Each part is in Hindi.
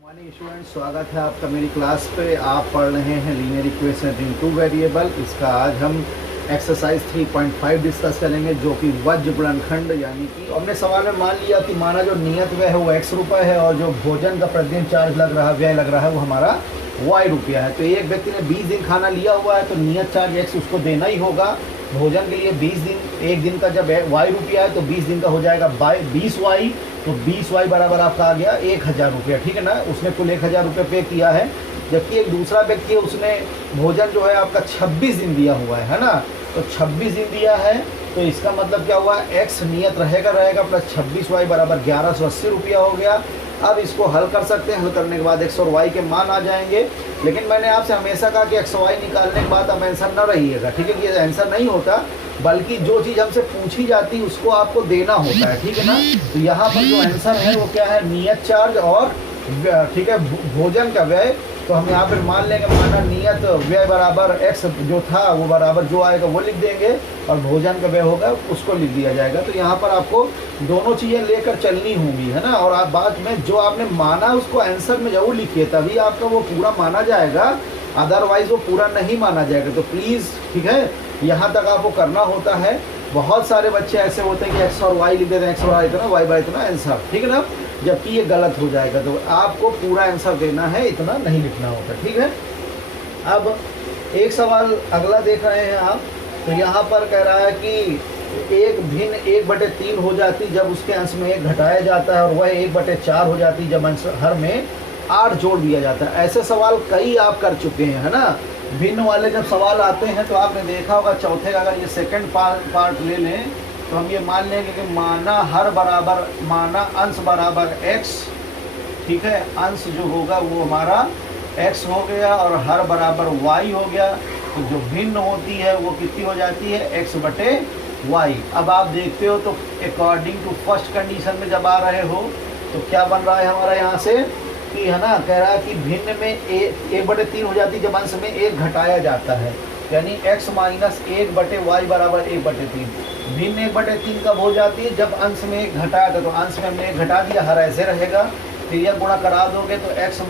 मॉर्निंग स्टूडेंट, स्वागत है आपका मेरी क्लास पे। आप पढ़ रहे हैं linear equation in two variable. इसका आज हम एक्सरसाइज 3.5 डिस्कस करेंगे, जो कि वज्र गुणनखंड यानी कि हमने सवाल में मान लिया कि माना जो नियत व्यय है वो x रुपये है और जो भोजन का प्रतिदिन चार्ज लग रहा है, व्यय लग रहा है, वो हमारा y रुपया है। तो एक व्यक्ति ने 20 दिन खाना लिया हुआ है तो नियत चार्ज x उसको देना ही होगा। भोजन के लिए 20 दिन, एक दिन का जब y रुपया है तो 20 दिन का हो जाएगा 20y। तो 20y बराबर आपका आ गया 1000 रुपया, ठीक है ना। उसने कुल 1000 रुपये पे किया है, जबकि एक दूसरा व्यक्ति है उसने भोजन जो है आपका 26 दिन दिया हुआ है ना। तो 26 दिन दिया है तो इसका मतलब क्या हुआ, x नियत रहेगा प्लस 26y बराबर 1180 रुपया हो गया। अब इसको हल कर सकते हैं, हल करने के बाद x और y के मान आ जाएंगे। लेकिन मैंने आपसे हमेशा कहा कि x और y निकालने के बाद अब आंसर न रहिएगा, ठीक है। ये आंसर नहीं होता, बल्कि जो चीज़ हमसे पूछी जाती है उसको आपको देना होता है, ठीक है ना। तो यहाँ पर जो आंसर है वो क्या है, नियत चार्ज और ठीक है भोजन का व्यय। तो हम यहाँ पर मान लेंगे, माना नियत व्यय बराबर x जो था वो बराबर जो आएगा वो लिख देंगे और भोजन का व्यय होगा उसको लिख दिया जाएगा। तो यहाँ पर आपको दोनों चीज़ें लेकर चलनी होंगी, है ना। और आप बाद में जो आपने माना उसको आंसर में जरूर लिखिए, तभी आपका वो पूरा माना जाएगा, अदरवाइज वो पूरा नहीं माना जाएगा। तो प्लीज़, ठीक है, यहाँ तक आपको करना होता है। बहुत सारे बच्चे ऐसे होते हैं कि x और y लिख देते हैं, x और y इतना, y बाय इतना आंसर, ठीक है ना, जबकि ये गलत हो जाएगा। तो आपको पूरा आंसर देना है, इतना नहीं लिखना होता, ठीक है। अब एक सवाल अगला देख रहे हैं आप। तो यहाँ पर कह रहा है कि एक भिन्न 1/3 हो जाती जब उसके अंश में 1 घटाया जाता है, और वह 1/4 हो जाती जब अंश हर में 8 जोड़ दिया जाता है। ऐसे सवाल कई आप कर चुके हैं, है ना। भिन्न वाले जब सवाल आते हैं तो आपने देखा होगा, चौथे का अगर ये सेकंड पार्ट ले लें तो हम ये मान लेंगे कि माना हर बराबर, माना अंश बराबर x, ठीक है, अंश जो होगा वो हमारा x हो गया और हर बराबर y हो गया। तो जो भिन्न होती है वो कितनी हो जाती है, x/y। अब आप देखते हो तो अकॉर्डिंग टू फर्स्ट कंडीशन में जब आ रहे हो तो क्या बन रहा है हमारा यहाँ से कि, है ना, कह रहा है कि भिन्न में 1/3 हो जाती जब अंश में 1 घटाया जाता है, यानी x - 1/y बराबर 1/3। भिन्न 1/3 कब हो जाती है, जब अंश में 1 घटाया था। तो अंश में हमने 1 घटा दिया, हर ऐसे रहेगा। तो यह गुणा करा दोगे तो x -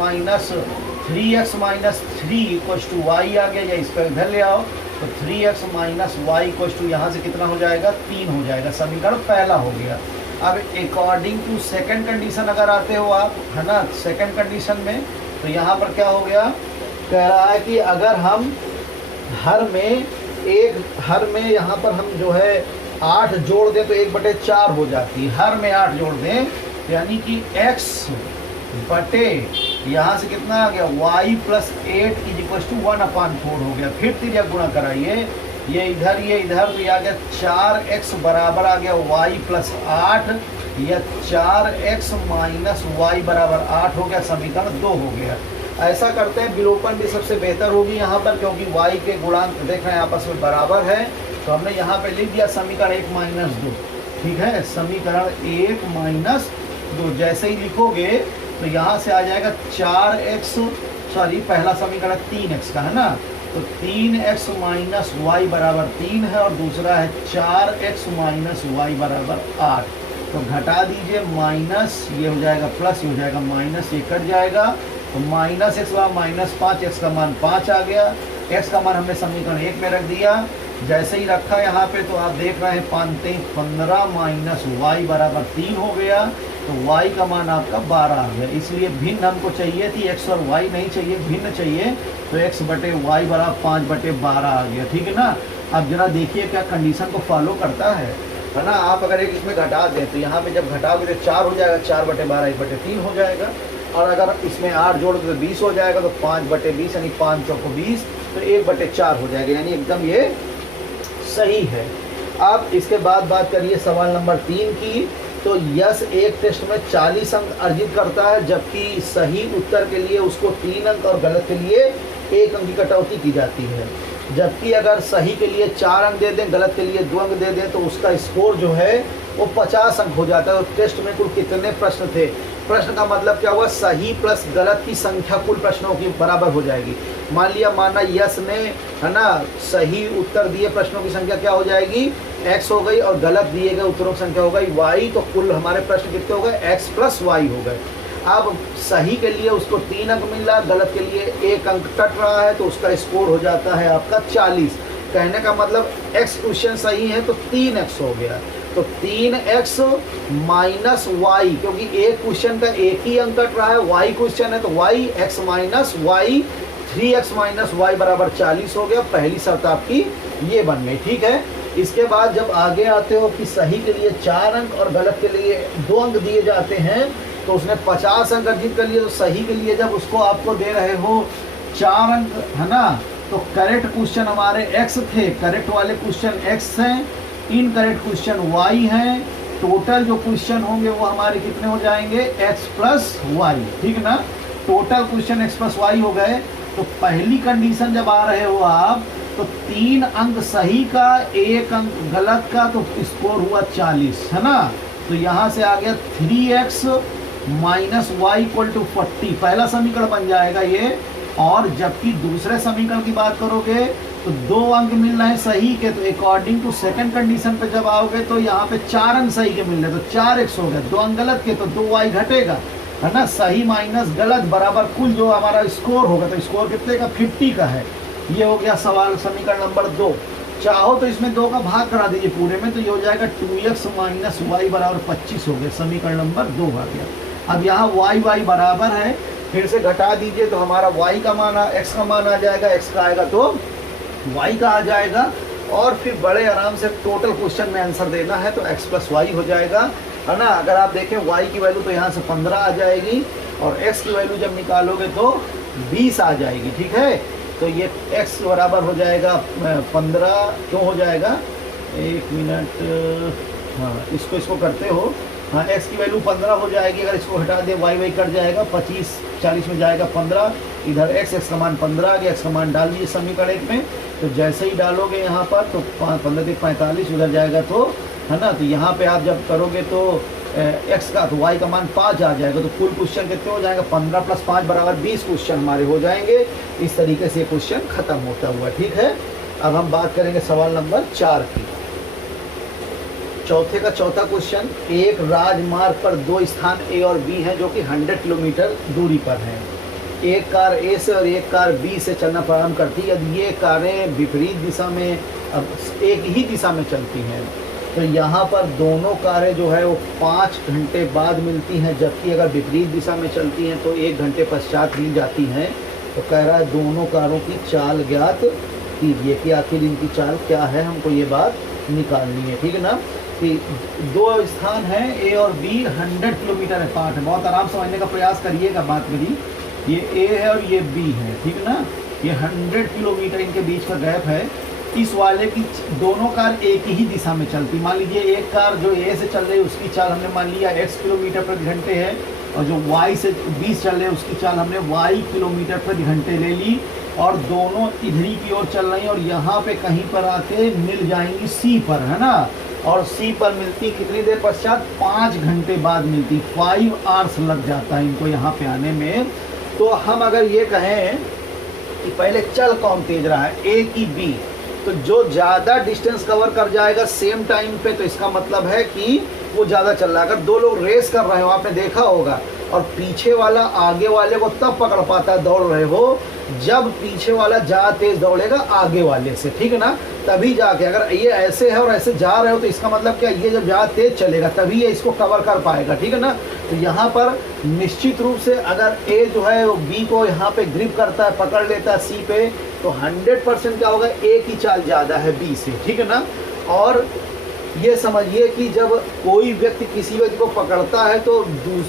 3x - 3 = y आ गया, या इस पर इधर ले आओ तो 3x - y = यहाँ से कितना हो जाएगा, 3 हो जाएगा। समीकरण पहला हो गया। अब अकॉर्डिंग टू सेकंड कंडीशन अगर आते हो आप, है ना, सेकंड कंडीशन में तो यहाँ पर क्या हो गया, कह रहा है कि अगर हम हर में यहाँ पर हम जो है 8 जोड़ दें तो 1/4 हो जाती है। हर में 8 जोड़ दें यानी कि x बटे यहाँ से कितना आ गया, y + 8 = 1/4 हो गया। फिर तिर्यक गुणा कराइए, ये इधर तो आ गया 4x बराबर आ गया y + 8, या 4x - y बराबर 8 हो गया। समीकरण 2 हो गया। ऐसा करते हैं, विलोपन भी सबसे बेहतर होगी यहाँ पर, क्योंकि y के गुणांक देख रहे हैं आपस में बराबर है। तो हमने यहाँ पे लिख दिया समीकरण 1 - 2, ठीक है। समीकरण 1 - 2 जैसे ही लिखोगे तो यहाँ से आ जाएगा 4x, पहला समीकरण 3x का, है ना। तो 3x - y बराबर 3 है और दूसरा है 4x - y बराबर 8। तो घटा दीजिए, माइनस ये हो जाएगा प्लस, ये हो जाएगा माइनस, ये कट जाएगा। तो -x -5, x का मान 5 आ गया। x का मान हमने समीकरण 1 में रख दिया। जैसे ही रखा यहाँ पे तो आप देख रहे हैं 15 - y बराबर 3 हो गया। तो y का मान आपका 12 आ गया। इसलिए भिन्न हमको चाहिए थी, x और y नहीं चाहिए, भिन्न चाहिए। तो x/y बराबर 5/12 आ गया, ठीक है ना। अब जरा देखिए क्या कंडीशन को फॉलो करता है ना। आप अगर एक इसमें घटा दें तो यहाँ पे जब घटाओगे तो 4 हो जाएगा, 4/12 1/3 हो जाएगा। और अगर इसमें 8 जोड़ दो तो 20 हो जाएगा। तो 5/20 यानी 5 × 20 तो 1/4 हो जाएगा, यानी एकदम ये सही है। अब इसके बाद बात करिए सवाल नंबर 3 की। तो यश एक टेस्ट में 40 अंक अर्जित करता है, जबकि सही उत्तर के लिए उसको 3 अंक और गलत के लिए 1 अंक की कटौती की जाती है। जबकि अगर सही के लिए 4 अंक दे दें, गलत के लिए 2 अंक दे दें तो उसका स्कोर जो है वो 50 अंक हो जाता है। तो टेस्ट में कुल कितने प्रश्न थे, प्रश्न का मतलब क्या हुआ, सही प्लस गलत की संख्या कुल प्रश्नों की बराबर हो जाएगी। मान लिया, माना यश ने, है ना, सही उत्तर दिए प्रश्नों की संख्या क्या हो जाएगी, x हो गई, और गलत दिए गए उत्तरों की संख्या हो गई y। तो कुल हमारे प्रश्न कितने हो गए, x + y हो गए। अब सही के लिए उसको 3 अंक मिल रहा है, गलत के लिए 1 अंक कट रहा है, तो उसका स्कोर हो जाता है आपका 40। कहने का मतलब x क्वेश्चन सही है तो 3x हो गया, तो 3x माइनस वाई, क्योंकि एक क्वेश्चन का एक ही अंक कट रहा है, y क्वेश्चन है तो y x minus y, 3x minus y बराबर 40 हो गया। पहली शर्त आपकी ये बन गई, ठीक है। इसके बाद जब आगे आते हो कि सही के लिए 4 अंक और गलत के लिए 2 अंक दिए जाते हैं, तो उसने 50 अंक अर्जित कर लिए, तो सही के लिए जब उसको आपको दे रहे हो 4 अंक, है ना, तो करेक्ट क्वेश्चन हमारे x थे, करेक्ट वाले क्वेश्चन x हैं, इनकरेक्ट क्वेश्चन y हैं, टोटल जो क्वेश्चन होंगे वो हमारे कितने हो जाएंगे, x प्लस वाई, ठीक है ना। Total question x plus y हो गए। तो पहली कंडीशन जब आ रहे हो आप, तो 3 अंक सही का, 1 अंक गलत का, तो स्कोर हुआ 40, है ना। तो यहाँ से आ गया 3x minus Y equal to 40, पहला समीकरण बन जाएगा ये। और जबकि दूसरे समीकरण की बात करोगे तो 2 अंक मिल रहे हैं सही के, तो अकॉर्डिंग टू सेकंड कंडीशन पे जब आओगे तो यहाँ पे 4 अंक सही के मिल रहे, तो 4x हो गया, 2 अंक गलत के तो 2y घटेगा, है ना। सही माइनस गलत बराबर कुल जो हमारा स्कोर होगा, तो स्कोर कितने का, 50 का है। ये हो गया सवाल समीकरण नंबर 2। चाहो तो इसमें 2 का भाग करा दीजिए पूरे में, तो ये हो जाएगा 2x माइनस वाई बराबर 25 हो गया, समीकरण नंबर 2 आ गया। अब यहाँ y बराबर है, फिर से घटा दीजिए तो हमारा y का मान, x का मान आ जाएगा, x का आएगा तो y का आ जाएगा। और फिर बड़े आराम से टोटल क्वेश्चन में आंसर देना है, तो x प्लस वाई हो जाएगा, है ना। अगर आप देखें y की वैल्यू तो यहाँ से 15 आ जाएगी, और x की वैल्यू जब निकालोगे तो 20 आ जाएगी, ठीक है। तो ये x बराबर हो जाएगा 15, क्यों हो जाएगा, 1 मिनट, हाँ इसको करते हो, हाँ x की वैल्यू 15 हो जाएगी। अगर इसको हटा दे y कट जाएगा, 25 40 में जाएगा 15, इधर x का मान 15 आ गया, x का मान डाल दीजिए समीकरण 1 में। तो जैसे ही डालोगे यहाँ पर तो 15 से 45 उधर जाएगा, तो है ना। तो यहाँ पे आप जब करोगे तो x का, तो y का मान 5 आ जाएगा, तो कुल क्वेश्चन कितने हो जाएगा, 15 प्लस 5 बराबर 20 क्वेश्चन हमारे हो जाएंगे। इस तरीके से क्वेश्चन खत्म होता हुआ, ठीक है। अब हम बात करेंगे सवाल नंबर 4 की। चौथे का चौथा क्वेश्चन, एक राजमार्ग पर 2 स्थान A और B हैं जो कि 100 किलोमीटर दूरी पर हैं। एक कार A से और एक कार B से चलना प्रारंभ करती है। यदि ये कारें विपरीत दिशा में, अब एक ही दिशा में चलती हैं, तो यहाँ पर दोनों कारें जो है वो 5 घंटे बाद मिलती हैं, जबकि अगर विपरीत दिशा में चलती हैं तो 1 घंटे पश्चात मिल जाती हैं। तो कह रहा है दोनों कारों की चाल ज्ञात कीजिए, कि आखिर इनकी चाल क्या है, हमको ये बात निकालनी है, ठीक है ना। कि 2 स्थान हैं A और B, 100 किलोमीटर अपार्ट है। बहुत आराम समझने का प्रयास करिएगा बात मेरी। ये A है और ये B है, ठीक है ना। ये 100 किलोमीटर इनके बीच का गैप है। इस वाले की दोनों कार एक ही दिशा में चलती, मान लीजिए एक कार जो A से चल रही है उसकी चाल हमने मान लिया x किलोमीटर प्रति घंटे है, और जो y से B चल रहे हैं उसकी चाल हमने y किलोमीटर प्रति घंटे ले ली, और दोनों इधरी की ओर चल रही हैं, और यहाँ पे कहीं पर आके मिल जाएंगी C पर, है ना। और C पर मिलती कितनी देर पश्चात, 5 घंटे बाद मिलती, 5 आवर्स लग जाता है इनको यहाँ पे आने में। तो हम अगर ये कहें कि पहले चल कौन तेज रहा है, A की B, तो जो ज़्यादा डिस्टेंस कवर कर जाएगा सेम टाइम पे, तो इसका मतलब है कि वो ज़्यादा चल रहा है। अगर 2 लोग रेस कर रहे हो, आपने देखा होगा, और पीछे वाला आगे वाले को तब पकड़ पाता है, दौड़ रहे हो, जब पीछे वाला ज़्यादा तेज दौड़ेगा आगे वाले से, ठीक है ना। तभी जाके, अगर ये ऐसे है और ऐसे जा रहे हो तो इसका मतलब क्या, ये जब ज़्यादा तेज चलेगा तभी ये इसको कवर कर पाएगा, ठीक है ना। तो यहाँ पर निश्चित रूप से अगर A जो है वो B को यहाँ पे ग्रिप करता है, पकड़ लेता है C पे, तो 100% क्या होगा, A की चाल ज़्यादा है B से, ठीक है ना। और ये समझिए कि जब कोई व्यक्ति किसी व्यक्ति को पकड़ता है तो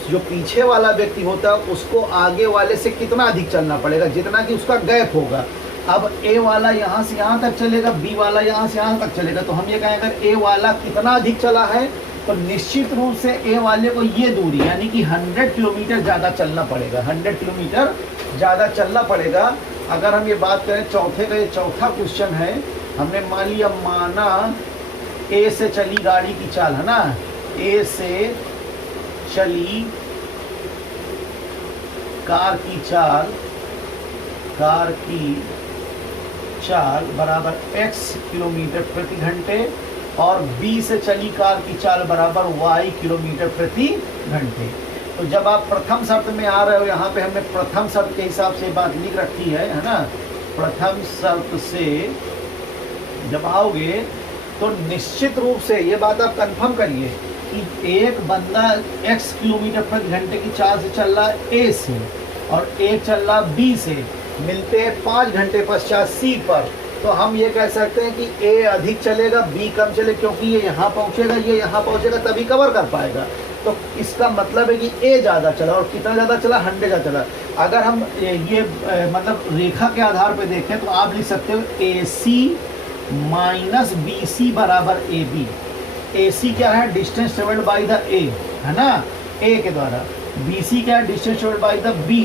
जो पीछे वाला व्यक्ति होता है उसको आगे वाले से कितना अधिक चलना पड़ेगा, जितना कि उसका गैप होगा। अब A वाला यहाँ से यहाँ तक चलेगा, B वाला यहाँ से यहाँ तक चलेगा, तो हम ये कहें अगर A वाला कितना अधिक चला है, तो निश्चित रूप से A वाले को ये दूरी यानी कि 100 किलोमीटर ज़्यादा चलना पड़ेगा, 100 किलोमीटर ज़्यादा चलना पड़ेगा। अगर हम ये बात करें चौथे का, ये चौथा क्वेश्चन है, हमने मान लिया, माना A से चली गाड़ी की चाल, है ना, A से चली कार की चाल बराबर x किलोमीटर प्रति घंटे, और B से चली कार की चाल बराबर y किलोमीटर प्रति घंटे। तो जब आप प्रथम शर्त में आ रहे हो, यहाँ पे हमने प्रथम शर्त के हिसाब से बात लिख रखी है ना। प्रथम शर्त से जब आओगे तो निश्चित रूप से ये बात आप कंफर्म करिए कि एक बंदा x किलोमीटर प्रति घंटे की चाल से चल रहा है A से और एक चल रहा B से, मिलते हैं 5 घंटे पश्चात C पर, तो हम ये कह सकते हैं कि A अधिक चलेगा B कम चले, क्योंकि ये यहाँ पहुँचेगा, ये यहाँ पहुँचेगा, तभी कवर कर पाएगा। तो इसका मतलब है कि A ज़्यादा चला, और कितना ज़्यादा चला, 100 ज़्यादा चला। अगर हम ये मतलब रेखा के आधार पर देखें तो आप लिख सकते हो AC माइनस BC बराबर AB। AC क्या है, distance travelled by the A, है ना, A के द्वारा। BC क्या है, distance travelled by the B,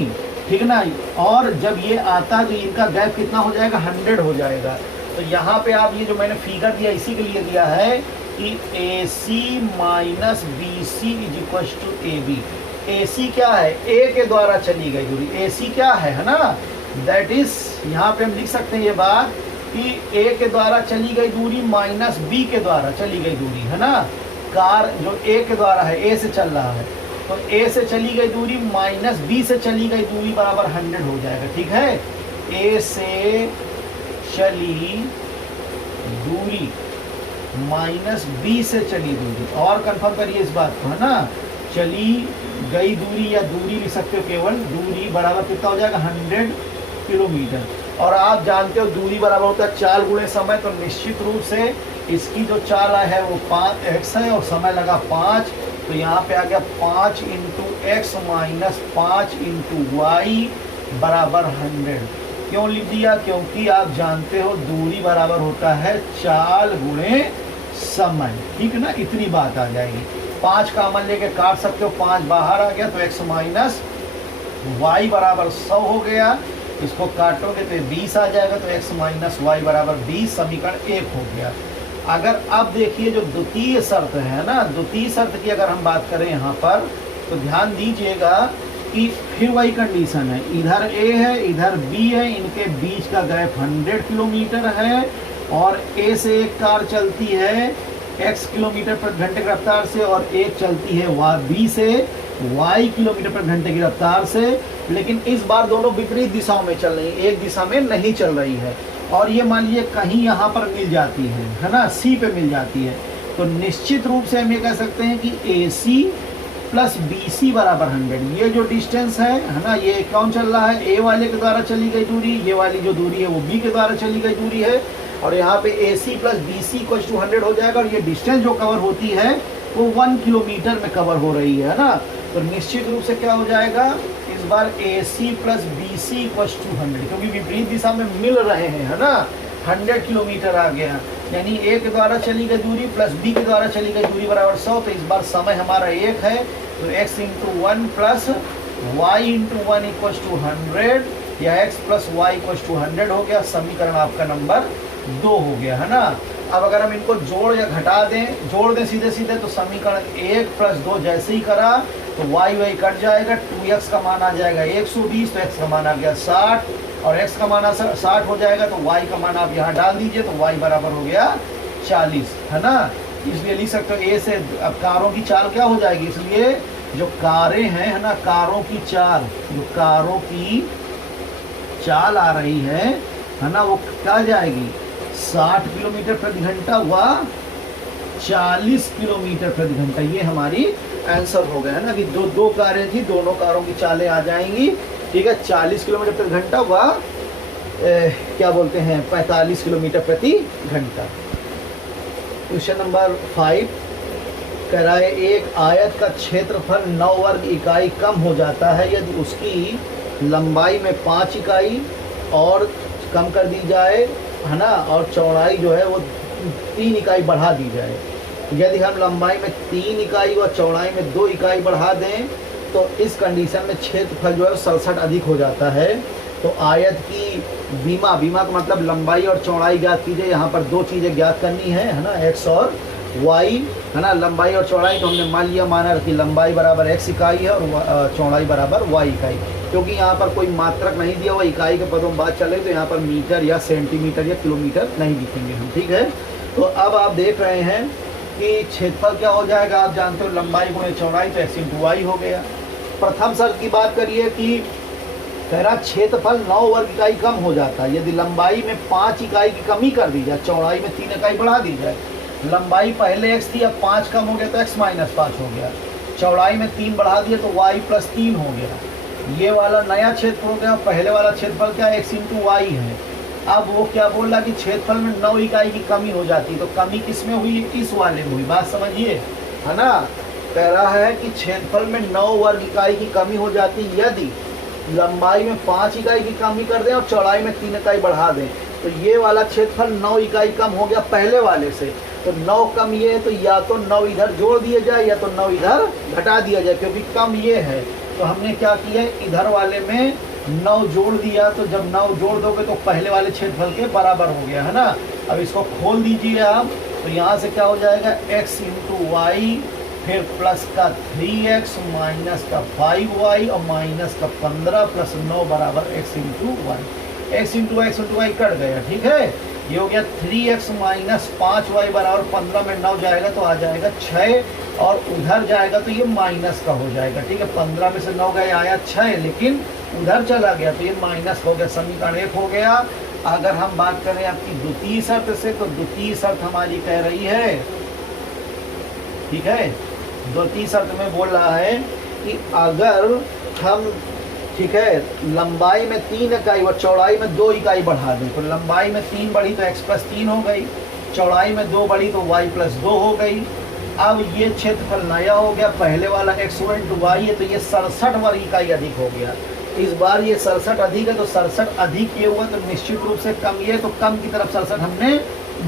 ठीक है ना। और जब ये आता है तो इनका गैप कितना हो जाएगा, 100 हो जाएगा। तो यहाँ पे आप ये जो मैंने फिगर दिया इसी के लिए दिया है कि AC minus BC is equal to AB। AC क्या है, A के द्वारा चली गई दूरी। AC क्या है ना, दैट इज, यहाँ पे हम लिख सकते हैं ये बात कि A के द्वारा चली गई दूरी माइनस B के द्वारा चली गई दूरी, है ना। कार जो A के द्वारा है, A से चल रहा है, तो A से चली गई दूरी माइनस B से चली गई दूरी बराबर 100 हो जाएगा, ठीक है। A से चली दूरी माइनस B से चली दूरी, और कंफर्म करिए इस बात को, है ना। चली गई दूरी या दूरी लिख सकते हो, केवल दूरी बराबर कितना हो जाएगा, 100 किलोमीटर। और आप जानते हो दूरी बराबर होता है चाल गुणे समय, तो निश्चित रूप से इसकी जो चाल है वो 5x है और समय लगा 5, तो यहाँ पे आ गया 5 into x minus 5 into y बराबर 100। क्यों लिख दिया, क्योंकि आप जानते हो दूरी बराबर होता है चाल गुणे समय, ठीक है ना। इतनी बात आ जाएगी। 5 कॉमन लेके काट सकते हो, 5 बाहर आ गया, तो x माइनस वाई बराबर 100 हो गया। इसको काटोगे तो 20 आ जाएगा, तो x माइनस वाई बराबर 20, समीकरण 1 हो गया। अगर अब देखिए जो द्वितीय शर्त है ना, द्वितीय शर्त की अगर हम बात करें यहाँ पर, तो ध्यान दीजिएगा कि फिर वही कंडीशन है, इधर A है इधर B है, इनके बीच का गैप 100 किलोमीटर है, और A से एक कार चलती है x किलोमीटर प्रति घंटे की रफ्तार से, और एक चलती है B से y किलोमीटर प्रति घंटे की रफ्तार से। लेकिन इस बार दोनों विपरीत दिशाओं में चल रही है, एक दिशा में नहीं चल रही है। और ये मान लीजिए कहीं यहाँ पर मिल जाती है ना, C पे मिल जाती है, तो निश्चित रूप से हम ये कह सकते हैं कि AC प्लस BC बराबर 100। ये जो डिस्टेंस है ना, ये कौन चल रहा है, A वाले के द्वारा चली गई दूरी, ये वाली जो दूरी है वो B के द्वारा चली गई दूरी है, और यहाँ पे AC plus BC equal to 100 हो जाएगा। और ये डिस्टेंस जो कवर होती है वो 1 किलोमीटर में कवर हो रही है ना, तो निश्चित रूप से क्या हो जाएगा, इस बार AC plus BC equal to 100, क्योंकि विपरीत दिशा में मिल रहे हैं, है ना। 100 किलोमीटर आ गया, यानी A के द्वारा चली गई दूरी प्लस B के द्वारा चली गई दूरी बराबर 100। तो इस बार समय हमारा 1 है, तो x into 1 plus y into 1 equal to 100, या x plus y equal to 100 हो गया। समीकरण आपका नंबर 2 हो गया, है ना। अब अगर हम इनको जोड़ या घटा दें, जोड़ दें सीधे सीधे, तो समीकरण 1 प्लस 2 जैसे ही करा तो y कट जाएगा, 2x का मान आ जाएगा 120, तो x का मान आ गया 60, और x का मान 60 हो जाएगा, तो y का मान आप यहाँ डाल दीजिए, तो y बराबर हो गया 40, है ना। इसलिए लिख सकते हो A से, अब कारों की चाल क्या हो जाएगी, इसलिए जो कारें हैं, है ना, कारों की चाल, जो कारों की चाल आ रही है ना, वो क्या जाएगी, 60 किलोमीटर प्रति घंटा व 40 किलोमीटर प्रति घंटा। ये हमारी आंसर हो गया, है ना, कि दो कारें थी, दोनों कारों की चालें आ जाएंगी, ठीक है। 40 किलोमीटर प्रति घंटा व क्या बोलते हैं 45 किलोमीटर प्रति घंटा। क्वेश्चन नंबर 5 कह रहा है, एक आयत का क्षेत्रफल 9 वर्ग इकाई कम हो जाता है यदि उसकी लंबाई में 5 इकाई और कम कर दी जाए, है ना, और चौड़ाई जो है वो 3 इकाई बढ़ा दी जाए। यदि हम लंबाई में 3 इकाई और चौड़ाई में 2 इकाई बढ़ा दें तो इस कंडीशन में क्षेत्रफल जो है 67 अधिक हो जाता है। तो आयत की बीमा का मतलब लंबाई और चौड़ाई ज्ञात कीजिए। यहाँ पर 2 चीज़ें ज्ञात करनी है ना, x और y, है ना। लंबाई और चौड़ाई तो हमने मान लिया, माना कि लंबाई बराबर x इकाई है और चौड़ाई बराबर y इकाई, क्योंकि यहाँ पर कोई मात्रक नहीं दिया हुआ, इकाई के पदों में बात चले तो यहाँ पर मीटर या सेंटीमीटर या किलोमीटर नहीं लिखेंगे हम, ठीक है। तो अब आप देख रहे हैं कि क्षेत्रफल क्या हो जाएगा, आप जानते हो लंबाई गुणे चौड़ाई, तो x इंटू वाई हो गया। प्रथम शर्त की बात करिए कि कह रहा क्षेत्रफल 9 वर्ग इकाई कम हो जाता है यदि लंबाई में 5 इकाई की कमी कर दी जाए, चौड़ाई में 3 इकाई बढ़ा दी जाए। लंबाई पहले x थी, अब 5 कम हो गया तो x माइनस 5 हो गया। चौड़ाई में 3 बढ़ा दिया तो y प्लस 3 हो गया। ये वाला नया क्षेत्रफल हो गया, पहले वाला क्षेत्रफल क्या है, x इंटू वाई है। अब वो क्या बोल रहा कि क्षेत्रफल में 9 इकाई की कमी हो जाती है, तो कमी किस में हुई, इस वाले में हुई। बात समझिए, है ना। कह रहा है कि क्षेत्रफल में 9 वर्ग इकाई की कमी हो जाती है यदि लंबाई में 5 इकाई की कमी कर दें और चौड़ाई में 3 इकाई बढ़ा दें। तो ये वाला क्षेत्रफल 9 इकाई कम हो गया पहले वाले से, तो 9 कम ये है तो या तो 9 इधर जोड़ दिया जाए या तो 9 इधर घटा दिया जाए, क्योंकि कम ये है। तो हमने क्या किया, इधर वाले में 9 जोड़ दिया, तो जब 9 जोड़ दोगे तो पहले वाले क्षेत्रफल के बराबर हो गया, है ना। अब इसको खोल दीजिए आप, तो यहाँ से क्या हो जाएगा, x इंटू वाई, फिर प्लस का 3x माइनस का 5y और माइनस का 15 प्लस 9 बराबर x into y. x into y cut गया, ठीक है। ये हो गया 3x माइनस 5y बराबर 15 में 9 जाएगा तो आ जाएगा 6, और उधर जाएगा तो ये माइनस का हो जाएगा, ठीक है। 15 में से 9 गया आया 6, लेकिन उधर चला गया तो ये माइनस हो गया। समीकरण 1 हो गया। अगर हम बात करें आपकी द्वितीय शर्त से, तो द्वितीय शर्त हमारी कह रही है, ठीक है, द्वितीय शर्त में बोल रहा है कि अगर हम, ठीक है, लंबाई में 3 इकाई और चौड़ाई में 2 इकाई बढ़ा दें, तो लंबाई में 3 बढ़ी तो x प्लस 3 हो गई, चौड़ाई में 2 बढ़ी तो y प्लस 2 हो गई। अब ये क्षेत्रफल नया हो गया, पहले वाला x इंटू वाई है, तो ये 67 वर्ग इकाई अधिक हो गया। इस बार ये 67 अधिक है, तो 67 अधिक ये हुआ तो निश्चित रूप से कम ये, तो कम की तरफ 67 हमने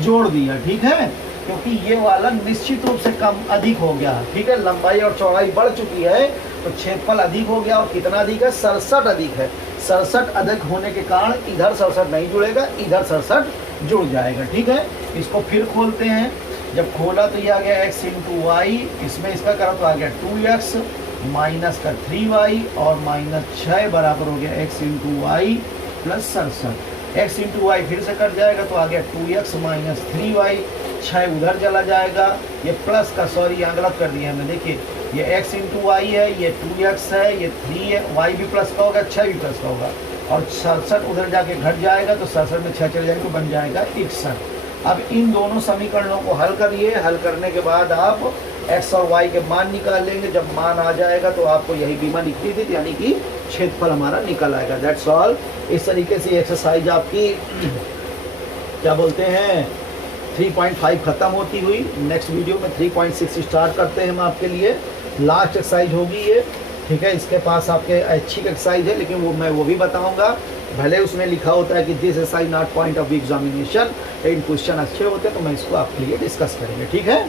जोड़ दिया, ठीक है, क्योंकि ये वाला निश्चित रूप से कम अधिक हो गया, ठीक है। लंबाई और चौड़ाई बढ़ चुकी है तो क्षेत्रफल अधिक हो गया, और कितना अधिक है, 67 अधिक है। 67 अधिक होने के कारण इधर 67 नहीं जुड़ेगा, इधर 67 जुड़ जाएगा, ठीक है। इसको फिर खोलते हैं, जब खोला तो ये आ गया x इंटू वाई, इसमें इसका करा तो आ गया 2x माइनस का 3y और माइनस 6 बराबर हो गया x into y plus 67। x into y फिर से कट जाएगा तो आ गया 2x माइनस 3y, 6 उधर चला जाएगा, ये प्लस का, सॉरी यहाँ गलत कर दिया हमने, देखिए ये x इंटू वाई है, ये 2x है, ये 3 है, y भी प्लस का होगा, 6 भी प्लस का होगा, और 67 उधर जाके घट जाएगा तो 67 में 6 चले जाएंगे तो बन जाएगा 61। अब इन दोनों समीकरणों को हल करिए, हल करने के बाद आप x और y के मान निकाल लेंगे। जब मान आ जाएगा तो आपको यही बीमा निकली थी, यानी कि क्षेत्रफल हमारा निकल आएगा। That's all. इस तरीके से एक्सरसाइज आपकी क्या बोलते हैं 3.5 खत्म होती हुई। नेक्स्ट वीडियो में 3.6 स्टार्ट करते हैं हम आपके लिए। लास्ट एक्सरसाइज होगी ये, ठीक है। इसके पास आपके अच्छी एक्सरसाइज है, लेकिन वो मैं वो भी बताऊंगा। भले उसमें लिखा होता है कि this exercise not point of examination, लेकिन क्वेश्चन अच्छे होते हैं तो मैं इसको आपके लिए डिस्कस करेंगे, ठीक है।